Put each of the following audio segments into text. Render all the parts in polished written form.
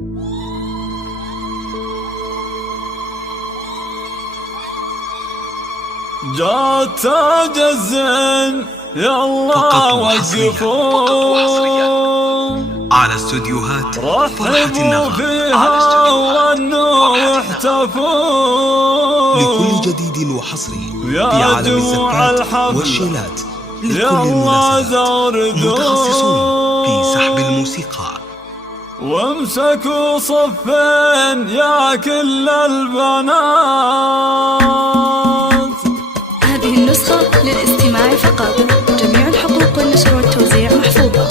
جات تاج الزين يلا وقفوا على استوديوهات رحبوا فيها وغنوا واحتفوا لكل جديد وحصري في عالم الزفات والشيلات لكل المناسبات. متخصصون في سحب الموسيقى. وامسكوا صفين يا كل البنات. هذه النسخة للاستماع فقط، جميع الحقوق والنشر والتوزيع محفوظة.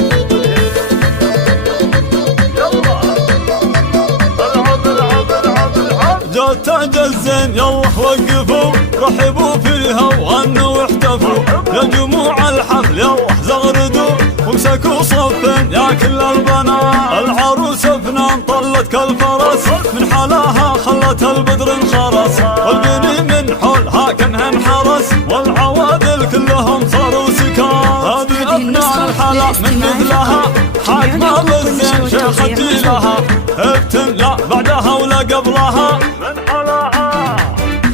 جات تاج الزين يلا وقفوا رحبوا فيها وغنوا واحتفوا يا جموع الحفل يلا زغردوا وامسكوا صفين يا كل البنات. العروس فنان طلت كالفرس من حلاها خلت البدر انخرس والبني من حولها كانها انحرس والعوادل كلهم صاروا سكات. هذه أبناء الحلا من مثلها حاكمة بالزين شيخة جيلها ابتن لا بعدها ولا قبلها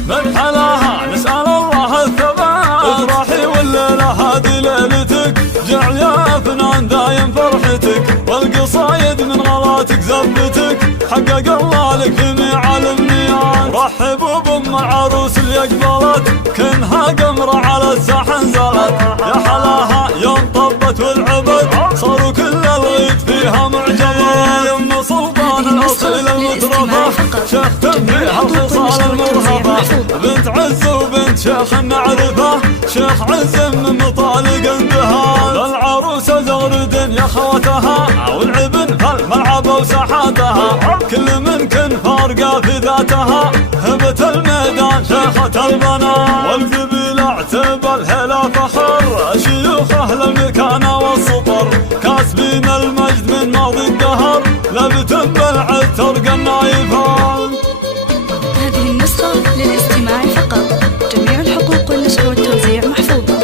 من حلاها نسأل الله الثبات. افرحي والليلة هذه ليلتك جعل يا فنان دايم فرحتك والقصايد من غلاتك زفتك حقق الله لك جميع الامنيات. رحبوا بام العروس اللي اقبلت كنها قمرة على الساحة نزلت يا حلاها يوم طبت والعبد صاروا كل الغيد فيها معجبات. يم سلطان الاصيل المترفة شيخ تنبيها الخصال المرهبة بنت عز وبنت شيخ نعرفه شيخ عز من مطالق اندهار. العروسة زغرد يا خواتها والعبن فالملعب وساحاتها كل من كن فارقة في ذاتها هبة الميدان شيخة البنات. والقبيل اعتبى الهلا فخر شيوخ اهل المكانة والسطر كاسبين المجد من ماضي الدهر لبتن بالعتر النايفات. هذه النسخة للاستماع فقط، جميع الحقوق والنشر والتوزيع محفوظة.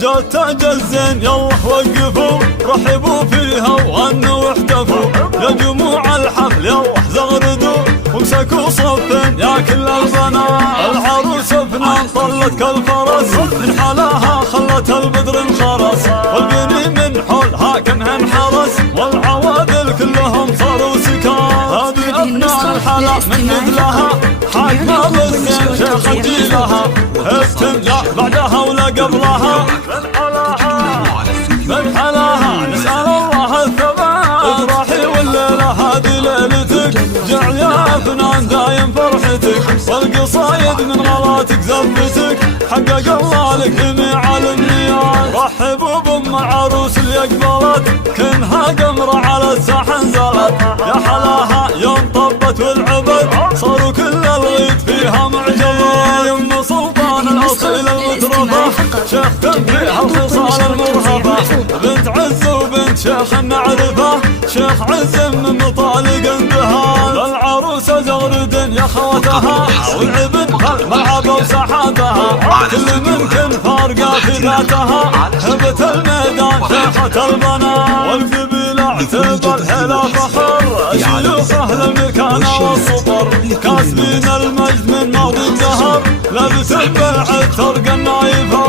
جات تاج الزين يلا وقفوا رحبوا فيها وغنوا واحتفوا يا جموع الحفل يلا زغردوا وامسكوا صفين يا كل البنات. العروس فنان طلت كالفرس من حلاها خلت البدر انخرس والبني من حولها كانها انحرس والعوادل كلهم صاروا سكات. هذه أبناء الحلا من مثلها حاكمة بالزين شيخة جيلها ابتن لا بعدها ولا قبلها من حلاها نسأل الله الثبات. افرحي والليلة هذه ليلتك جعل يا فنان دايم فرحتك والقصايد من غلاتك زفتك حقق الله لك جميع الامنيات. رحبوا بام العروس اللي اقبلت كنها قمرة على الساحة نزلت يا حلاها يوم طبت والعبد صاروا كل الغيد فيها معجبات. يم سلطان الاصيل المترفة شيخ تنبيها الخصال المرهبة بنت عز وبنت شيخ نعرفه شيخ عز من مطالق اندهار. العروسة زغرد يا خواتها والعبن فالملعب وساحاتها كل من كن فارقة في ذاتها هبة الميدان شيخة البنات. والقبيل اعتبى الهلا فخر شيوخ اهل المكانة والسطر كاسبين المجد من ماضي الدهر لبتن بالعتر النايفات.